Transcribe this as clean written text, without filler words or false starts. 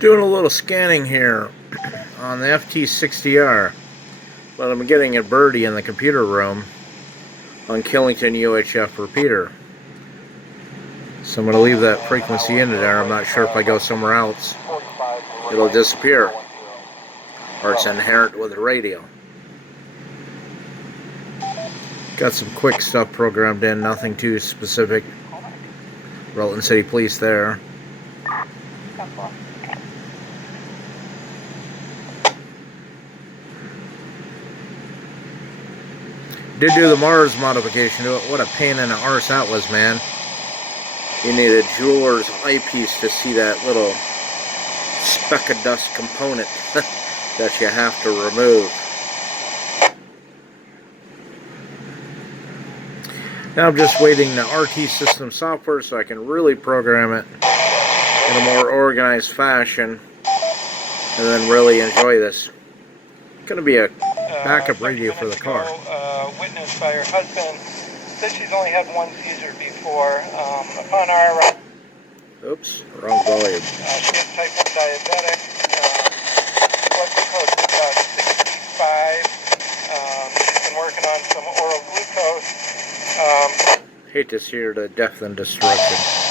Doing a little scanning here on the FT60R, but I'm getting a birdie in the computer room on Killington UHF repeater. So I'm going to leave that frequency into there. I'm not sure if I go somewhere else, it'll disappear, or it's inherent with the radio. Got some quick stuff programmed in, nothing too specific. Relton City Police there. Did do the Mars modification to it. What a pain in the arse that was, man. You need a jeweler's eyepiece to see that little speck of dust component that you have to remove. Now I'm just waiting the RT system software so I can really program it in a more organized fashion and then really enjoy this. It's going to be a backup radio for the car. Witnessed by her husband. Said she's only had one seizure before. Upon our... Oops, wrong volume. She is type 1 diabetic. Blood glucose is about 65. She's been working on some oral glucose. Hate to see her to death and destruction.